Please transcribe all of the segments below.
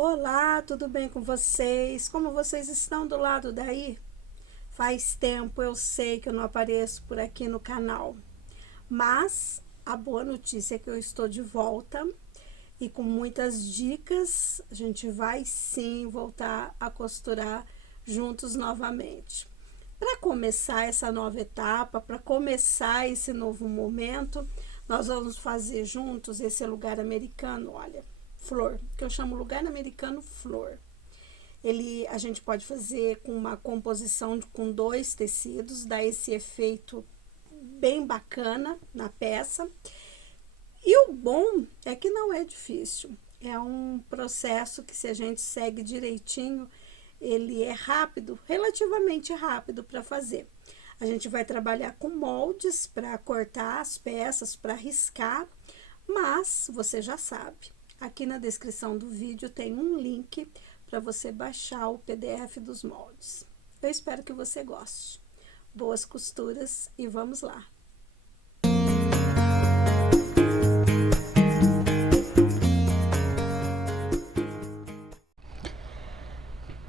Olá, tudo bem com vocês? Como vocês estão do lado daí? Faz tempo, eu sei que eu não apareço por aqui no canal, mas a boa notícia é que eu estou de volta e com muitas dicas. A gente vai sim voltar a costurar juntos novamente. Para começar essa nova etapa, para começar esse novo momento, nós vamos fazer juntos esse lugar americano, olha, flor, que eu chamo lugar americano flor. A gente pode fazer com uma composição com 2 tecidos, dá esse efeito bem bacana na peça. E o bom é que não é difícil. É um processo que, se a gente segue direitinho, ele é rápido, relativamente rápido para fazer. A gente vai trabalhar com moldes para cortar as peças, para riscar, mas você já sabe. Aqui na descrição do vídeo tem um link para você baixar o PDF dos moldes. Eu espero que você goste. Boas costuras e vamos lá!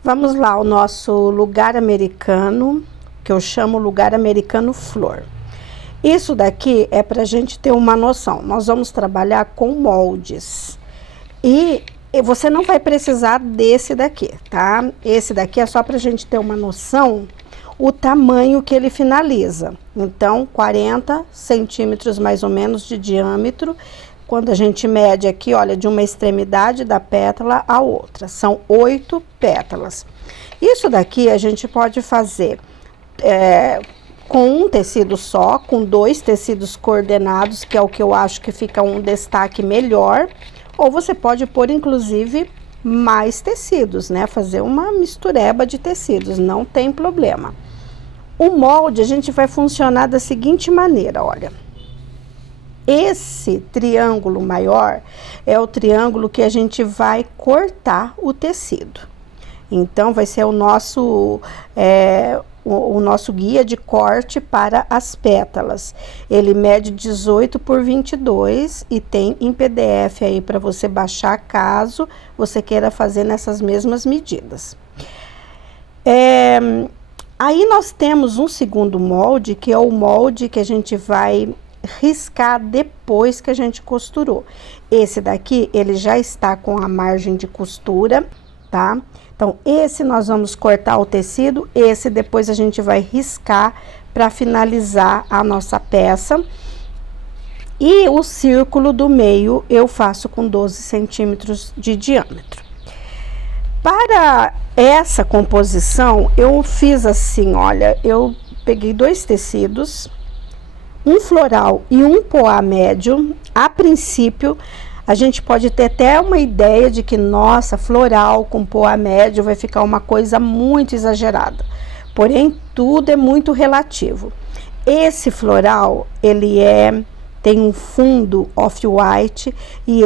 Vamos lá, o nosso lugar americano, que eu chamo lugar americano flor. Isso daqui é para a gente ter uma noção. Nós vamos trabalhar com moldes. E você não vai precisar desse daqui, tá? Esse daqui é só para a gente ter uma noção o tamanho que ele finaliza. Então, 40 centímetros mais ou menos de diâmetro. Quando a gente mede aqui, olha, de uma extremidade da pétala à outra. São 8 pétalas. Isso daqui a gente pode fazer com um tecido só, com 2 tecidos coordenados, que é o que eu acho que fica um destaque melhor. Ou você pode pôr, inclusive, mais tecidos, né? Fazer uma mistureba de tecidos, não tem problema. O molde, a gente vai funcionar da seguinte maneira, olha. Esse triângulo maior é o triângulo que a gente vai cortar o tecido. Então, vai ser o nosso guia de corte para as pétalas. Ele mede 18 por 22 e tem em PDF aí para você baixar caso você queira fazer nessas mesmas medidas. Aí nós temos um segundo molde, que é o molde que a gente vai riscar depois que a gente costurou. Esse daqui, ele já está com a margem de costura, tá? Então, esse nós vamos cortar o tecido, esse depois a gente vai riscar para finalizar a nossa peça. E o círculo do meio eu faço com 12 centímetros de diâmetro. Para essa composição, eu fiz assim, olha, eu peguei 2 tecidos, um floral e um poá médio. A princípio, a gente pode ter até uma ideia de que, nossa, floral com poá médio vai ficar uma coisa muito exagerada. Porém, tudo é muito relativo. Esse floral, ele tem um fundo off-white e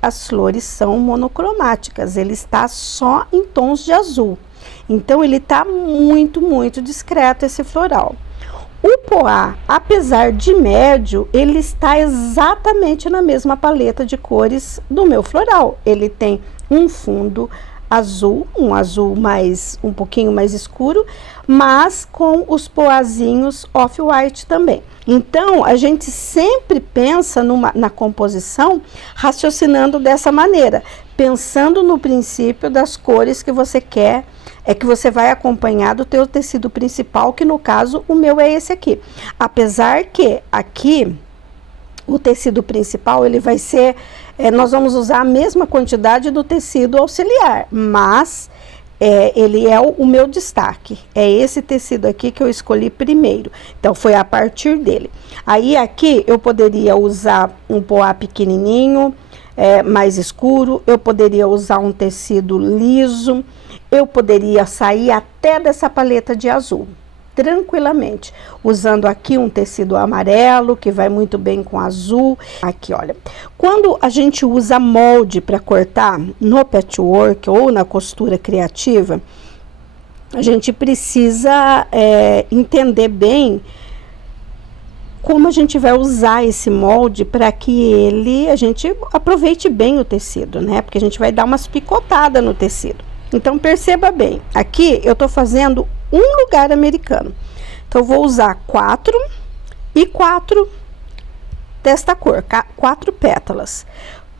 as flores são monocromáticas. Ele está só em tons de azul. Então, ele está muito, muito discreto, esse floral. O poá, apesar de médio, ele está exatamente na mesma paleta de cores do meu floral. Ele tem um fundo azul, um azul um pouquinho mais escuro, mas com os poazinhos off-white também. Então, a gente sempre pensa na composição raciocinando dessa maneira, pensando no princípio das cores que você quer, que você vai acompanhar do teu tecido principal, que no caso o meu é esse aqui. Apesar que aqui o tecido principal, ele vai ser, nós vamos usar a mesma quantidade do tecido auxiliar, mas ele é o meu destaque. É esse tecido aqui que eu escolhi primeiro. Então, foi a partir dele. Aí, aqui, eu poderia usar um poá pequenininho, mais escuro. Eu poderia usar um tecido liso. Eu poderia sair até dessa paleta de azul, tranquilamente, usando aqui um tecido amarelo, que vai muito bem com azul. Aqui, olha, quando a gente usa molde para cortar no patchwork ou na costura criativa, a gente precisa entender bem como a gente vai usar esse molde para que a gente aproveite bem o tecido, né? Porque a gente vai dar umas picotadas no tecido. Então, perceba bem, aqui eu tô fazendo um lugar americano. Então, eu vou usar 4 e 4 desta cor, 4 pétalas.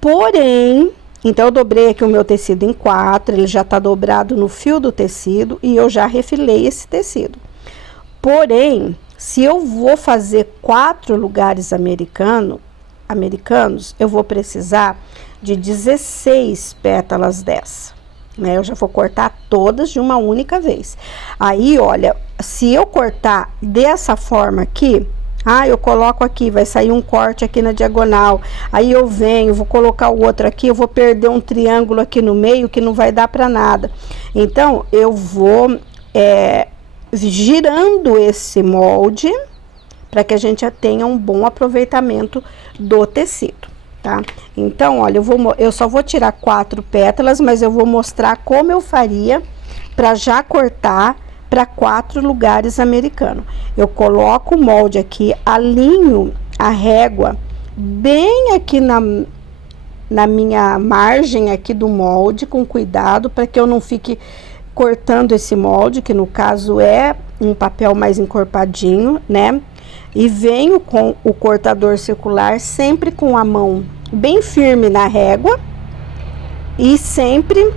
Porém, então eu dobrei aqui o meu tecido em 4, ele já tá dobrado no fio do tecido e eu já refilei esse tecido. Porém, se eu vou fazer 4 lugares americanos, eu vou precisar de 16 pétalas dessa, né? Eu já vou cortar todas de uma única vez. Aí, olha, se eu cortar dessa forma aqui, eu coloco aqui, vai sair um corte aqui na diagonal, aí eu venho, vou colocar o outro aqui, eu vou perder um triângulo aqui no meio que não vai dar para nada. Então, eu vou girando esse molde para que a gente tenha um bom aproveitamento do tecido, tá? Então, olha, eu só vou tirar 4 pétalas, mas eu vou mostrar como eu faria para já cortar para 4 lugares americanos. Eu coloco o molde aqui, alinho a régua bem aqui na minha margem aqui do molde, com cuidado, para que eu não fique cortando esse molde, que no caso é um papel mais encorpadinho, né? E venho com o cortador circular, sempre com a mão bem firme na régua e sempre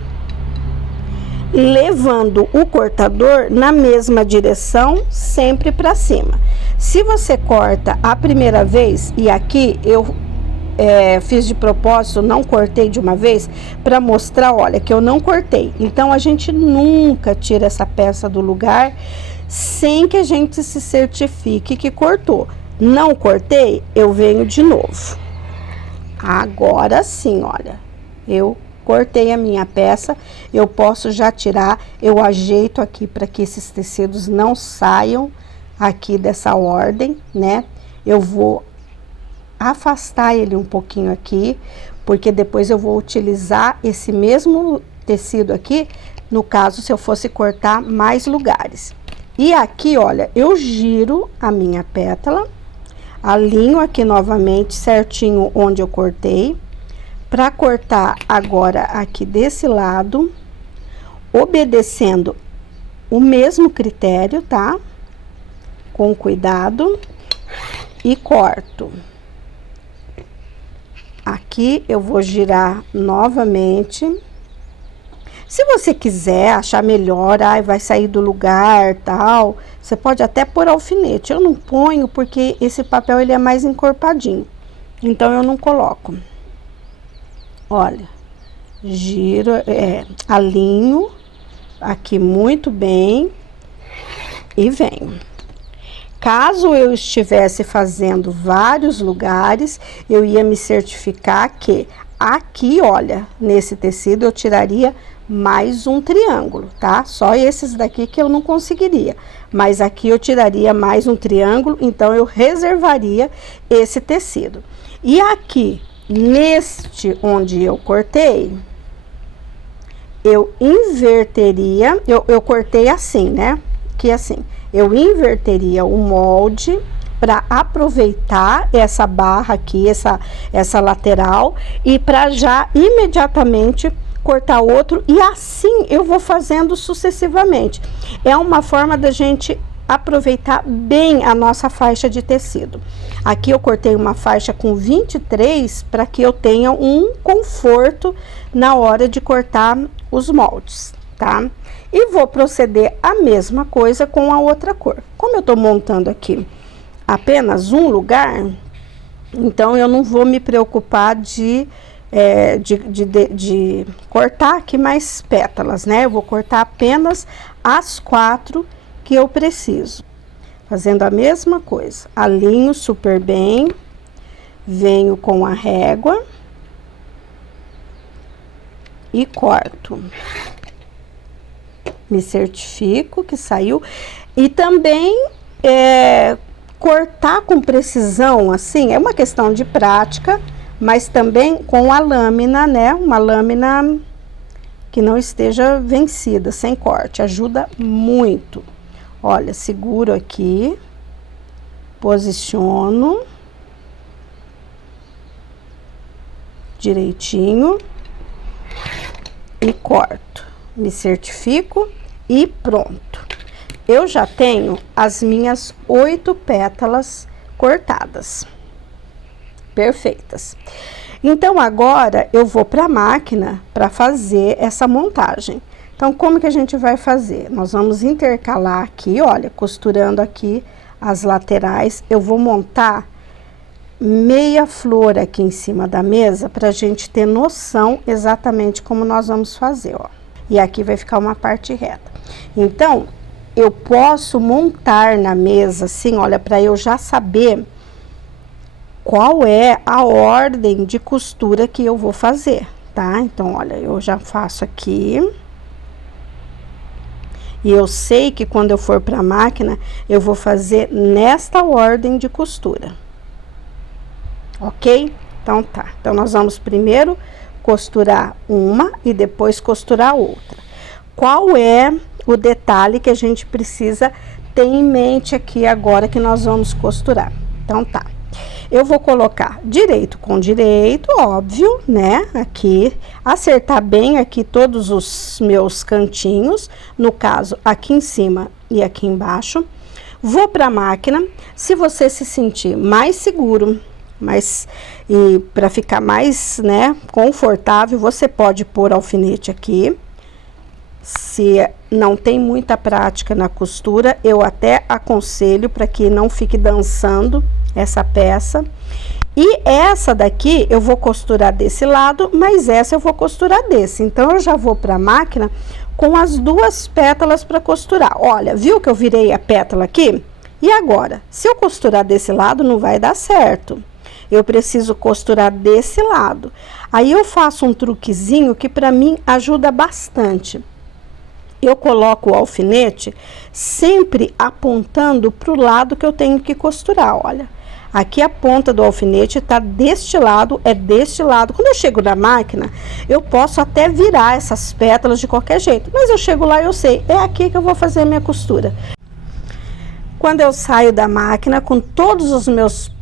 levando o cortador na mesma direção, sempre para cima. Se você corta a primeira vez, e aqui eu fiz de propósito, não cortei de uma vez, para mostrar, olha, que eu não cortei. Então, a gente nunca tira essa peça do lugar sem que a gente se certifique que cortou. Não cortei, eu venho de novo. Agora sim, olha, eu cortei a minha peça, eu posso já tirar, eu ajeito aqui para que esses tecidos não saiam aqui dessa ordem, né? Eu vou afastar ele um pouquinho aqui, porque depois eu vou utilizar esse mesmo tecido aqui, no caso, se eu fosse cortar mais lugares. E aqui, olha, eu giro a minha pétala, alinho aqui novamente certinho onde eu cortei, para cortar agora aqui desse lado, obedecendo o mesmo critério, tá? Com cuidado, e corto. Aqui eu vou girar novamente. Se você quiser achar melhor, vai sair do lugar, tal, você pode até pôr alfinete. Eu não ponho porque esse papel ele é mais encorpadinho, então eu não coloco. Olha, giro, alinho aqui muito bem e venho. Caso eu estivesse fazendo vários lugares, eu ia me certificar que aqui, olha, nesse tecido eu tiraria mais um triângulo, tá? Só esses daqui que eu não conseguiria, mas aqui eu tiraria mais um triângulo, então eu reservaria esse tecido. E aqui, neste onde eu cortei, eu inverteria, eu cortei assim, né? Que assim, eu inverteria o molde para aproveitar essa barra aqui, essa lateral, e para já imediatamente cortar outro, e assim eu vou fazendo sucessivamente. É uma forma da gente aproveitar bem a nossa faixa de tecido. Aqui eu cortei uma faixa com 23 para que eu tenha um conforto na hora de cortar os moldes, tá? E vou proceder a mesma coisa com a outra cor. Como eu tô montando aqui apenas um lugar, então eu não vou me preocupar de cortar aqui mais pétalas, né? Eu vou cortar apenas as 4 que eu preciso. Fazendo a mesma coisa, alinho super bem, venho com a régua e corto. Me certifico que saiu. E também cortar com precisão, assim, é uma questão de prática, mas também com a lâmina, né? Uma lâmina que não esteja vencida, sem corte, ajuda muito. Olha, seguro aqui, Posiciono direitinho e corto. Me certifico e pronto. Eu já tenho as minhas 8 pétalas cortadas. Perfeitas. Então, agora eu vou para a máquina para fazer essa montagem. Então, como que a gente vai fazer? Nós vamos intercalar aqui, olha, costurando aqui as laterais. Eu vou montar meia flor aqui em cima da mesa para a gente ter noção exatamente como nós vamos fazer, ó. E aqui vai ficar uma parte reta. Então, eu posso montar na mesa assim, olha, para eu já saber qual é a ordem de costura que eu vou fazer, tá? Então, olha, eu já faço aqui. E eu sei que quando eu for para a máquina, eu vou fazer nesta ordem de costura. Ok? Então, tá. Então, nós vamos primeiro costurar uma e depois costurar outra. Qual é o detalhe que a gente precisa ter em mente aqui agora que nós vamos costurar? Então, tá. Eu vou colocar direito com direito, óbvio, né? Aqui, acertar bem aqui todos os meus cantinhos, no caso, aqui em cima e aqui embaixo. Vou para a máquina. Se você se sentir mais seguro, e para ficar mais, né, confortável, você pode pôr alfinete aqui. Se não tem muita prática na costura, eu até aconselho para que não fique dançando essa peça. E essa daqui eu vou costurar desse lado, mas essa eu vou costurar desse. Então, eu já vou para a máquina com as 2 pétalas para costurar. Olha, viu que eu virei a pétala aqui? E agora, se eu costurar desse lado, não vai dar certo. Eu preciso costurar desse lado. Aí, eu faço um truquezinho que para mim ajuda bastante. Eu coloco o alfinete sempre apontando para o lado que eu tenho que costurar, olha. Aqui a ponta do alfinete tá deste lado, é deste lado. Quando eu chego na máquina, eu posso até virar essas pétalas de qualquer jeito. Mas eu chego lá e eu sei, é aqui que eu vou fazer a minha costura. Quando eu saio da máquina, com todos os meus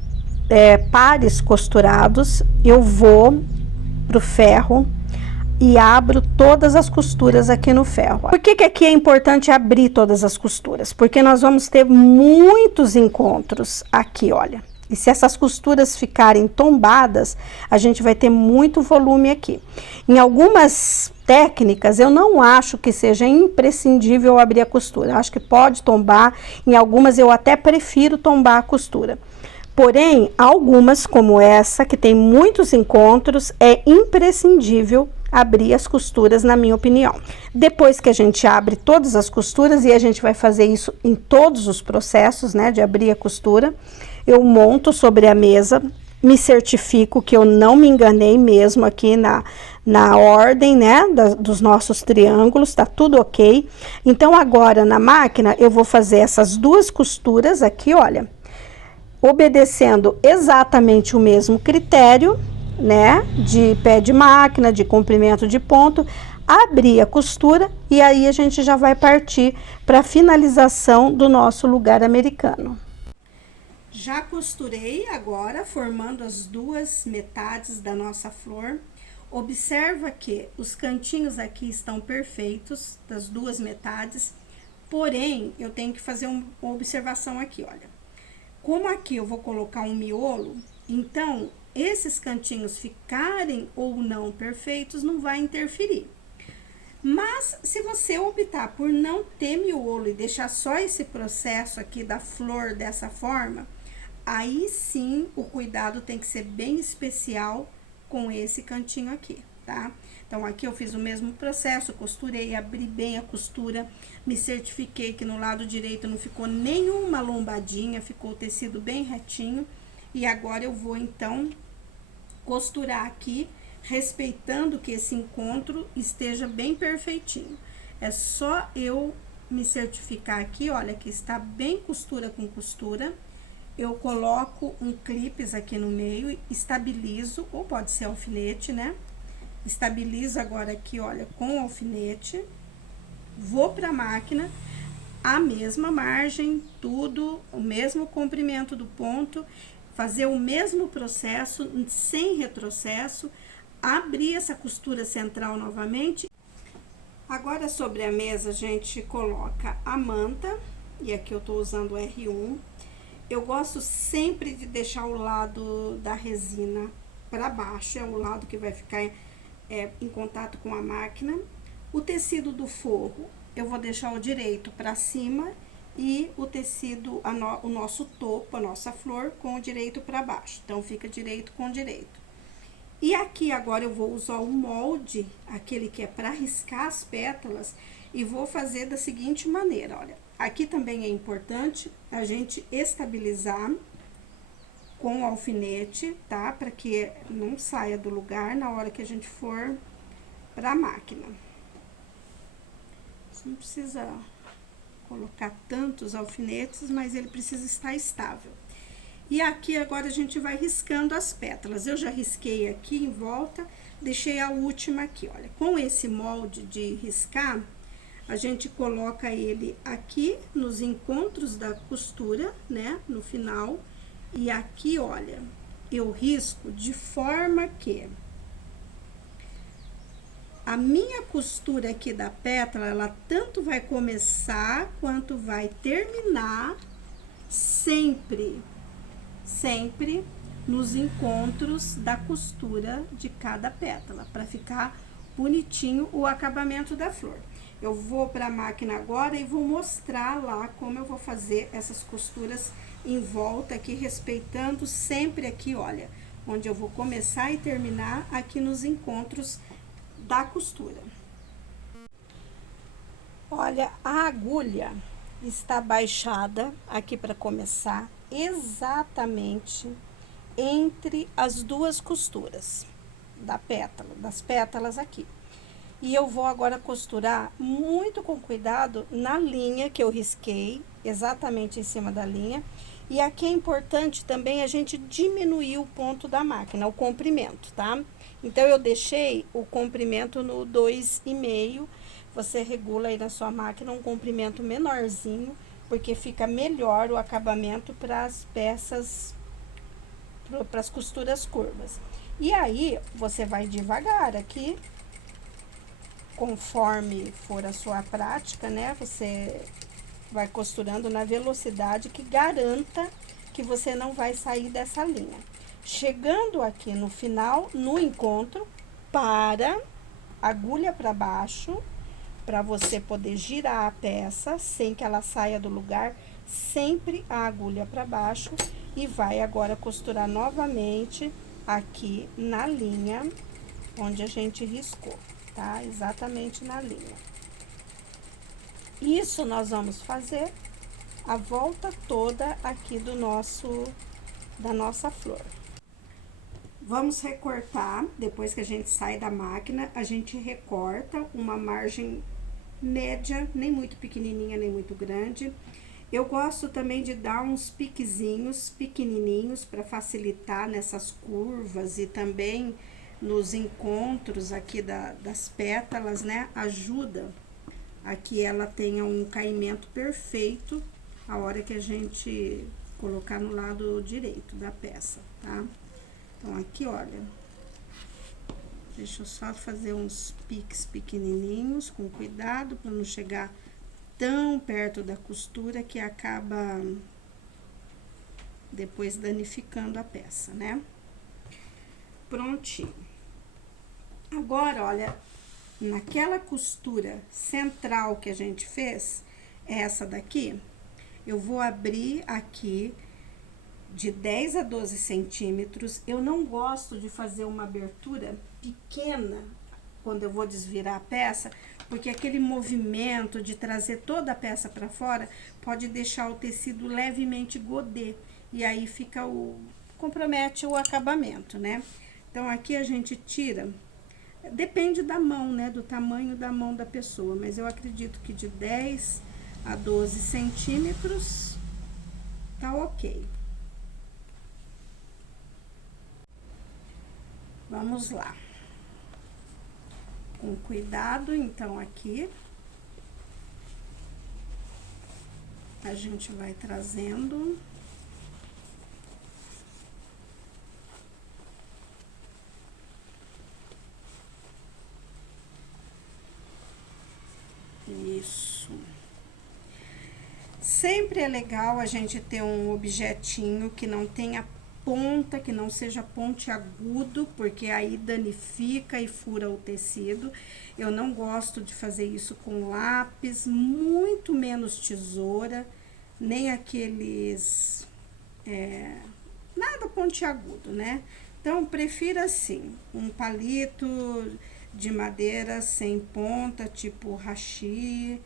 pares costurados, eu vou pro ferro e abro todas as costuras aqui no ferro. Por que que aqui é importante abrir todas as costuras? Porque nós vamos ter muitos encontros aqui, olha. E se essas costuras ficarem tombadas, a gente vai ter muito volume aqui. Em algumas técnicas, eu não acho que seja imprescindível abrir a costura. Eu acho que pode tombar, em algumas eu até prefiro tombar a costura. Porém, algumas, como essa, que tem muitos encontros, é imprescindível abrir as costuras, na minha opinião. Depois que a gente abre todas as costuras, e a gente vai fazer isso em todos os processos, né, de abrir a costura, eu monto sobre a mesa, me certifico que eu não me enganei mesmo aqui na ordem, né, dos nossos triângulos, tá tudo ok. Então, agora, na máquina, eu vou fazer essas 2 costuras aqui, olha, obedecendo exatamente o mesmo critério, né, de pé de máquina, de comprimento de ponto, abrir a costura e aí a gente já vai partir para a finalização do nosso lugar americano. Já costurei agora, formando as 2 metades da nossa flor. Observa que os cantinhos aqui estão perfeitos, das 2 metades, porém, eu tenho que fazer uma observação aqui, olha. Como aqui eu vou colocar um miolo, então, esses cantinhos ficarem ou não perfeitos não vai interferir. Mas, se você optar por não ter miolo e deixar só esse processo aqui da flor dessa forma, aí sim o cuidado tem que ser bem especial com esse cantinho aqui, tá? Então, aqui eu fiz o mesmo processo, costurei, abri bem a costura, me certifiquei que no lado direito não ficou nenhuma lombadinha, ficou o tecido bem retinho. E agora eu vou, então, costurar aqui, respeitando que esse encontro esteja bem perfeitinho. É só eu me certificar aqui, olha, que está bem costura com costura. Eu coloco um clips aqui no meio, estabilizo, ou pode ser alfinete, né? Estabilizo agora aqui, olha, com o alfinete. Vou pra máquina. a mesma margem, tudo, o mesmo comprimento do ponto, fazer o mesmo processo, sem retrocesso, abrir essa costura central novamente. Agora, sobre a mesa, a gente coloca a manta, e aqui eu tô usando o R1. Eu gosto sempre de deixar o lado da resina para baixo, é o lado que vai ficar em contato com a máquina. O tecido do forro, eu vou deixar o direito para cima e o tecido, o nosso topo, a nossa flor, com o direito para baixo. Então, fica direito com direito. E aqui agora eu vou usar o molde, aquele que é para riscar as pétalas, e vou fazer da seguinte maneira, olha. Aqui também é importante a gente estabilizar com o alfinete, tá? Para que não saia do lugar na hora que a gente for para a máquina. Você não precisa colocar tantos alfinetes, mas ele precisa estar estável. E aqui agora a gente vai riscando as pétalas. Eu já risquei aqui em volta, deixei a última aqui, olha. Com esse molde de riscar, a gente coloca ele aqui nos encontros da costura, né, no final. E aqui, olha, eu risco de forma que a minha costura aqui da pétala, ela tanto vai começar quanto vai terminar sempre nos encontros da costura de cada pétala, para ficar bonitinho o acabamento da flor. Eu vou para a máquina agora e vou mostrar lá como eu vou fazer essas costuras em volta aqui, respeitando sempre aqui, olha, onde eu vou começar e terminar aqui nos encontros da costura. Olha, a agulha está baixada aqui para começar exatamente entre as duas costuras da pétala, das pétalas aqui. E eu vou agora costurar muito com cuidado na linha que eu risquei, exatamente em cima da linha. E aqui é importante também a gente diminuir o ponto da máquina, o comprimento, tá? Então, eu deixei o comprimento no 2,5. Você regula aí na sua máquina um comprimento menorzinho, porque fica melhor o acabamento para as peças, para as costuras curvas. E aí, você vai devagar aqui, conforme for a sua prática, né? Você vai costurando na velocidade que garanta que você não vai sair dessa linha. Chegando aqui no final, no encontro, para agulha para baixo, para você poder girar a peça sem que ela saia do lugar, sempre a agulha para baixo, e vai agora costurar novamente aqui na linha onde a gente riscou, tá? Exatamente na linha. Isso nós vamos fazer a volta toda aqui da nossa flor. Vamos recortar, depois que a gente sai da máquina, a gente recorta uma margem média, nem muito pequenininha, nem muito grande. Eu gosto também de dar uns piquezinhos pequenininhos para facilitar nessas curvas e também nos encontros aqui das pétalas, né? Ajuda a que ela tenha um caimento perfeito a hora que a gente colocar no lado direito da peça, tá? Então, aqui, olha, deixa eu só fazer uns piques pequenininhos, com cuidado, para não chegar tão perto da costura que acaba depois danificando a peça, né? Prontinho. Agora, olha, naquela costura central que a gente fez, essa daqui, eu vou abrir aqui de 10 a 12 centímetros. Eu não gosto de fazer uma abertura pequena quando eu vou desvirar a peça, porque aquele movimento de trazer toda a peça para fora pode deixar o tecido levemente godê, e aí compromete o acabamento, né? Então, aqui a gente tira, depende da mão, né, do tamanho da mão da pessoa, mas eu acredito que de 10 a 12 centímetros tá ok. Vamos lá. Com cuidado, então, aqui. a gente vai trazendo. Isso. Sempre é legal a gente ter um objetinho que não tenha ponta, que não seja pontiagudo, porque aí danifica e fura o tecido. Eu não gosto de fazer isso com lápis, muito menos tesoura, nem aqueles nada pontiagudo, né? Então, prefiro assim, um palito de madeira sem ponta, tipo hashi,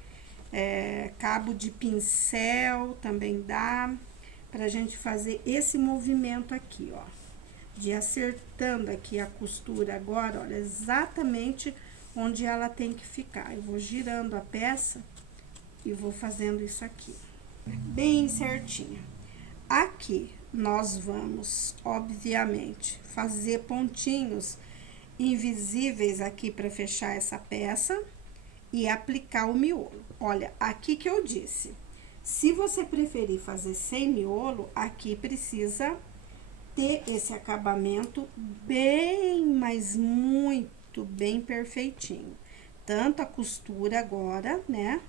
cabo de pincel também dá, pra gente fazer esse movimento aqui, ó, de acertando aqui a costura agora, olha, exatamente onde ela tem que ficar. Eu vou girando a peça e vou fazendo isso aqui, bem certinho. Aqui, nós vamos, obviamente, fazer pontinhos invisíveis aqui para fechar essa peça e aplicar o miolo. Olha, aqui que eu disse, se você preferir fazer sem miolo, aqui precisa ter esse acabamento bem, mas muito bem perfeitinho. Tanto a costura agora, né?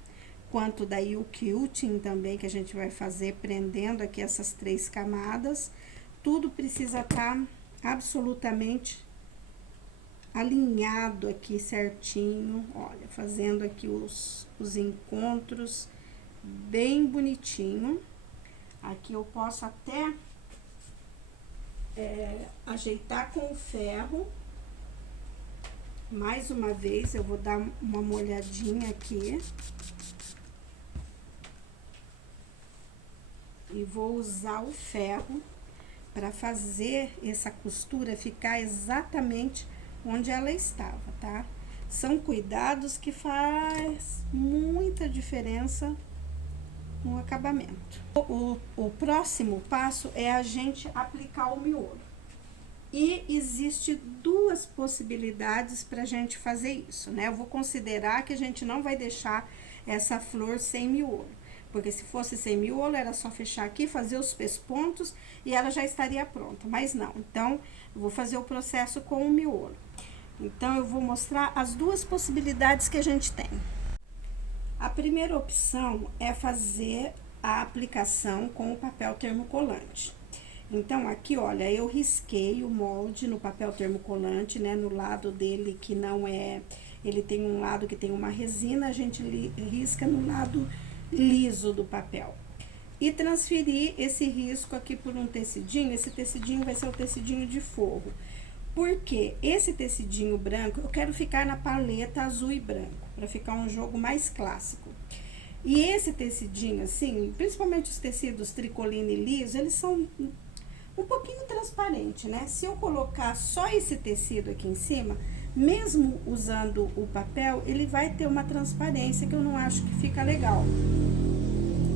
Quanto daí o quilting também, que a gente vai fazer prendendo aqui essas 3 camadas. Tudo precisa estar absolutamente alinhado aqui certinho, olha, fazendo aqui os encontros bem bonitinho. Aqui eu posso até ajeitar com o ferro. Mais uma vez, eu vou dar uma molhadinha aqui. E vou usar o ferro para fazer essa costura ficar exatamente onde ela estava, tá? São cuidados que faz muita diferença no acabamento. O próximo passo é a gente aplicar o miolo. E existe 2 possibilidades para a gente fazer isso, né? Eu vou considerar que a gente não vai deixar essa flor sem miolo. Porque se fosse sem miolo, era só fechar aqui, fazer os pespontos e ela já estaria pronta. Mas não, então, eu vou fazer o processo com o miolo. Então, eu vou mostrar as 2 possibilidades que a gente tem. A primeira opção é fazer a aplicação com o papel termocolante. Então, aqui, olha, eu risquei o molde no papel termocolante, né, no lado dele que não é... Ele tem um lado que tem uma resina, a gente risca no lado liso do papel. E transferir esse risco aqui por um tecidinho. Esse tecidinho vai ser o tecidinho de forro. Porque esse tecidinho branco, eu quero ficar na paleta azul e branco, para ficar um jogo mais clássico. E esse tecidinho, assim, principalmente os tecidos tricoline liso, eles são um pouquinho transparente, né? Se eu colocar só esse tecido aqui em cima, mesmo usando o papel, ele vai ter uma transparência que eu não acho que fica legal.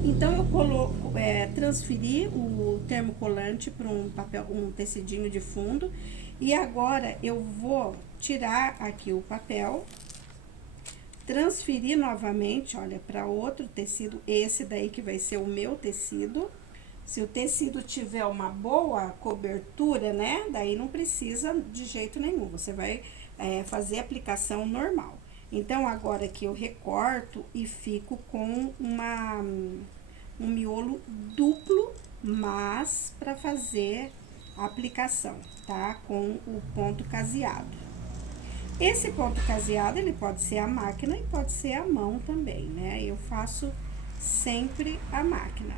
Então, eu transferi o termocolante para um papel, um tecidinho de fundo. E agora, eu vou tirar aqui o papel, transferir novamente, olha, para outro tecido, esse daí que vai ser o meu tecido. Se o tecido tiver uma boa cobertura, né, daí não precisa de jeito nenhum, você vai fazer a aplicação normal. Então, agora aqui eu recorto e fico com um miolo duplo, mas para fazer a aplicação, tá? Com o ponto caseado. Esse ponto caseado, ele pode ser a máquina e pode ser a mão também, né? Eu faço sempre a máquina.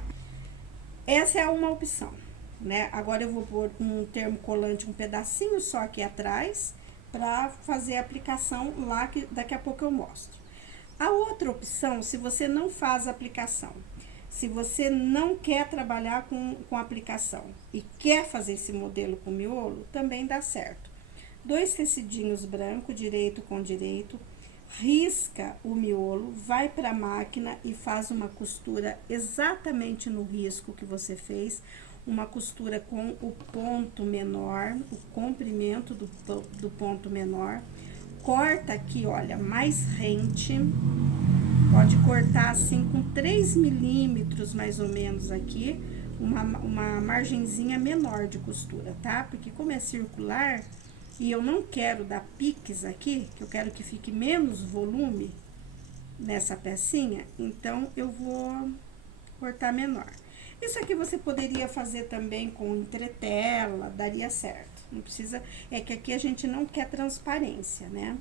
Essa é uma opção, né? Agora, eu vou pôr um termocolante, um pedacinho só aqui atrás, para fazer a aplicação lá, que daqui a pouco eu mostro. A outra opção, se você não faz a aplicação, se você não quer trabalhar com aplicação e quer fazer esse modelo com miolo, também dá certo. 2 tecidinhos branco, direito com direito, risca o miolo, vai para a máquina e faz uma costura exatamente no risco que você fez, uma costura com o ponto menor, o comprimento do ponto menor. Corta aqui, olha, mais rente, Pode cortar assim com 3 milímetros mais ou menos aqui, uma margenzinha menor de costura, tá? Porque como é circular e eu não quero dar piques aqui, que eu quero que fique menos volume nessa pecinha, então eu vou cortar menor. Isso aqui você poderia fazer também com entretela, daria certo. Não precisa, é que aqui a gente não quer transparência, né?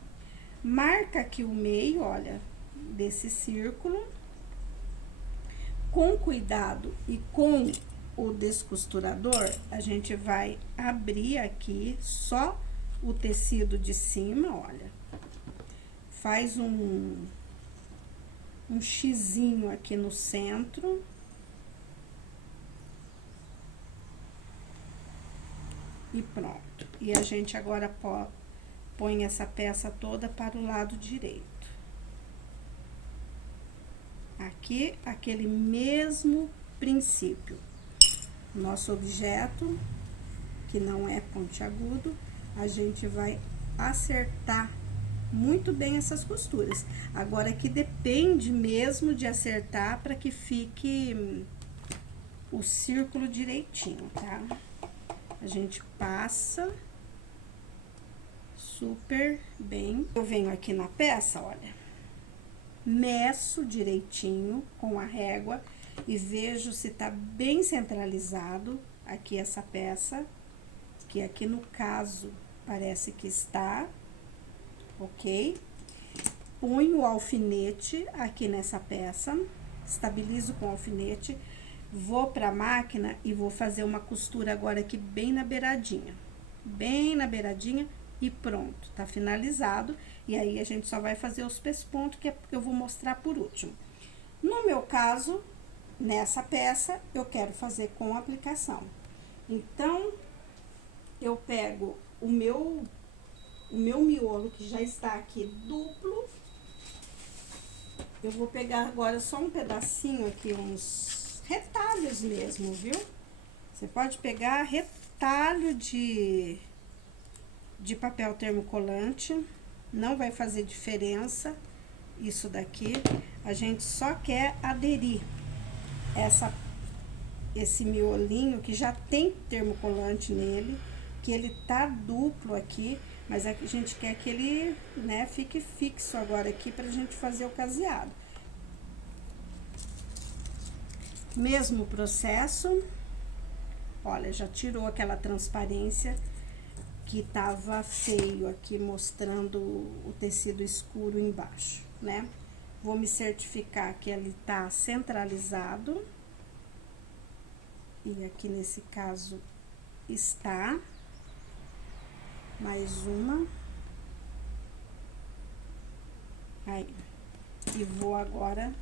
Marca aqui o meio, olha, desse círculo. Com cuidado e com o descosturador, a gente vai abrir aqui só o tecido de cima, olha. Faz um xizinho aqui no centro. E pronto. E a gente agora põe essa peça toda para o lado direito. Aqui, aquele mesmo princípio. Nosso objeto, que não é pontiagudo, a gente vai acertar muito bem essas costuras. Agora, aqui depende mesmo de acertar para que fique o círculo direitinho, tá? A gente passa super bem. Eu venho aqui na peça, olha, meço direitinho com a régua e vejo se tá bem centralizado aqui essa peça, que aqui no caso parece que está, ok? Ponho o alfinete aqui nessa peça, estabilizo com o alfinete, vou pra máquina e vou fazer uma costura agora aqui bem na beiradinha e pronto, tá finalizado. E aí, a gente só vai fazer os pespontos, que é porque eu vou mostrar por último. No meu caso, nessa peça, eu quero fazer com aplicação. Então, eu pego o meu miolo, que já está aqui duplo. Eu vou pegar agora só um pedacinho aqui, uns retalhos mesmo, viu? Você pode pegar retalho de papel termocolante, não vai fazer diferença isso daqui. A gente só quer aderir esse miolinho que já tem termocolante nele, que ele tá duplo aqui, mas a gente quer que ele, né, fique fixo agora aqui pra gente fazer o caseado. Mesmo processo, olha, já tirou aquela transparência que tava feio aqui, mostrando o tecido escuro embaixo, né? Vou me certificar que ele tá centralizado. E aqui nesse caso está. Mais uma. Aí. E vou agora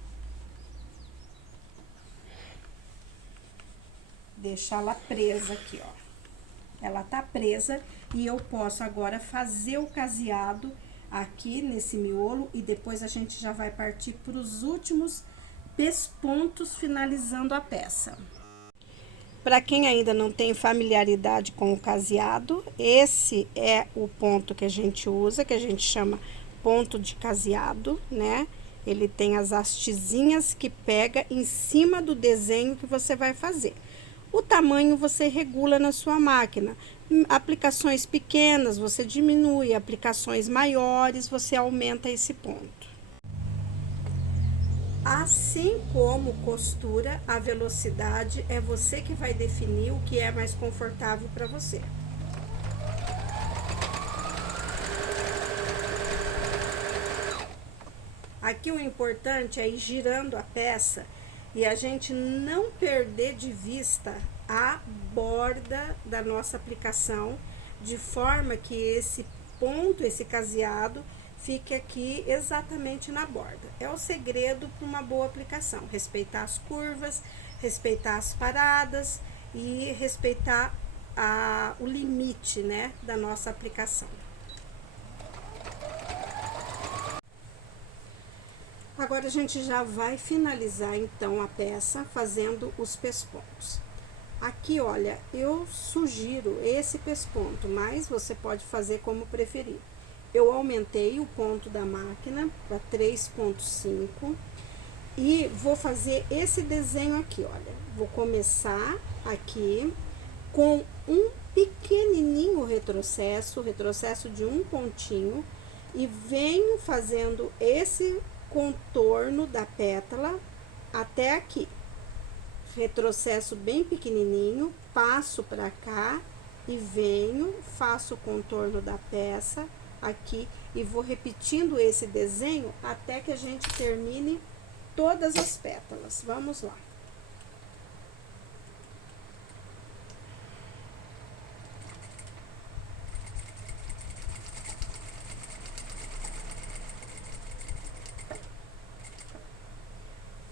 deixá-la presa aqui, ó. Ela tá presa e eu posso agora fazer o caseado aqui nesse miolo e depois a gente já vai partir para os últimos pespontos, finalizando a peça. Para quem ainda não tem familiaridade com o caseado, esse é o ponto que a gente usa, que a gente chama ponto de caseado, né? Ele tem as hastezinhas que pega em cima do desenho que você vai fazer. O tamanho você regula na sua máquina. Aplicações pequenas você diminui, aplicações maiores você aumenta esse ponto. Assim como costura, a velocidade é você que vai definir o que é mais confortável para você. Aqui o importante é ir girando a peça e a gente não perder de vista a borda da nossa aplicação, de forma que esse ponto, esse caseado, fique aqui exatamente na borda. É o segredo para uma boa aplicação: respeitar as curvas, respeitar as paradas e respeitar o limite, né, da nossa aplicação. Agora, a gente já vai finalizar, então, a peça fazendo os pespontos. Aqui, olha, eu sugiro esse pesponto, mas você pode fazer como preferir. eu aumentei o ponto da máquina para 3,5 e vou fazer esse desenho aqui, olha. Vou começar aqui com um pequenininho retrocesso de um pontinho, e venho fazendo esse contorno da pétala até aqui. Retrocesso bem pequenininho, passo para cá e venho, faço o contorno da peça aqui e vou repetindo esse desenho até que a gente termine todas as pétalas. Vamos lá.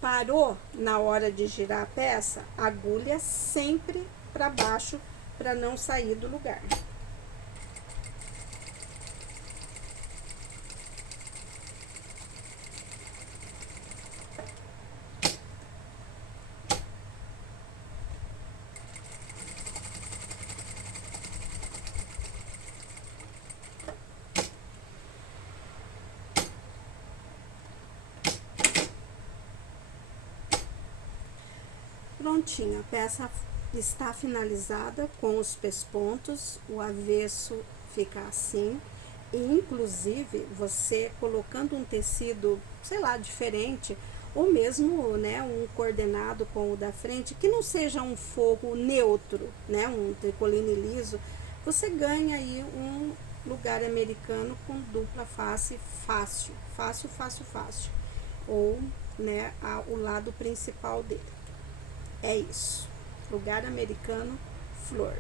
Parou na hora de girar a peça, agulha sempre para baixo para não sair do lugar. Prontinho, a peça está finalizada com os pespontos, o avesso fica assim. E, inclusive, você colocando um tecido, sei lá, diferente, ou mesmo, né, um coordenado com o da frente, que não seja um forro neutro, né, um tricoline liso, você ganha aí um lugar americano com dupla face fácil, fácil. Ou, né, o lado principal dele. É isso, lugar americano, flor.